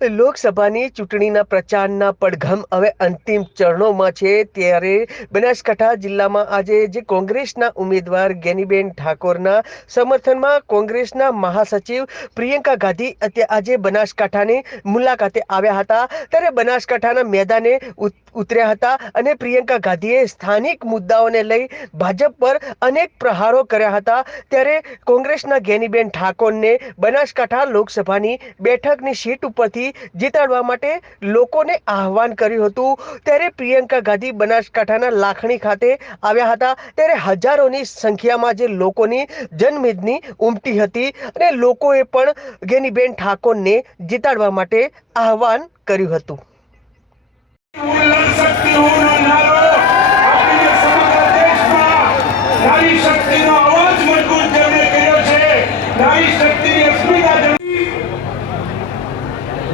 લોકસભાની ચૂંટણીના પ્રચારના પડઘમ હવે અંતિમ ચરણોમાં છે ત્યારે બનાસકાંઠા જિલ્લામાં આજે જે કોંગ્રેસના ઉમેદવાર ગેનીબેન ઠાકોરના સમર્થનમાં કોંગ્રેસના મહાસચિવ પ્રિયંકા ગાંધી આજે બનાસકાંઠાની મુલાકાતે આવ્યા હતા. ત્યારે બનાસકાંઠાના મેદાને ઉતર્યા હતા અને પ્રિયંકા ગાંધીએ સ્થાનિક મુદ્દાઓને લઈ ભાજપ પર અનેક પ્રહારો કર્યા હતા. ત્યારે કોંગ્રેસના ગેનીબેન ઠાકોરને બનાસકાંઠા લોકસભાની બેઠકની સીટ ઉપરથી જીતાડવા માટે લોકોને આહવાન કર્યું હતું. ત્યારે પ્રિયંકા ગાંધી બનાસકાંઠાના લાખણી ખાતે આવ્યા હતા. ત્યારે હજારોની સંખ્યામાં જે લોકોની જનમેદની ઉમટી હતી અને લોકોએ પણ ગેનીબેન ઠાકોરને જીતાડવા માટે આહવાન કર્યું હતું. નારો શક્તિનો અવાજ મજબૂત જેમણે કર્યો છે. નારી શક્તિની અસ્મિતા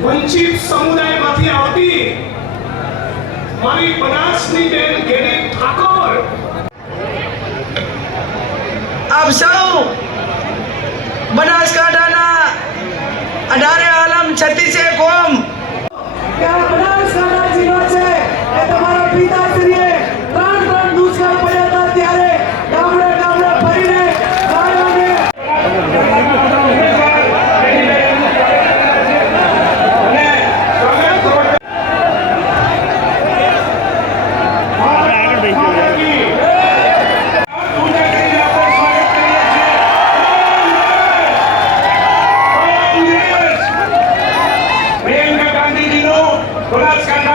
વંચિત સમુદાયમાંથી આવતી મારી બનાસની બેન ગેની ઠાકોર. આપ સૌ બનાસકાંઠાના અઢારે આલમ છત્તીસે કોમ. બનાસકાંઠા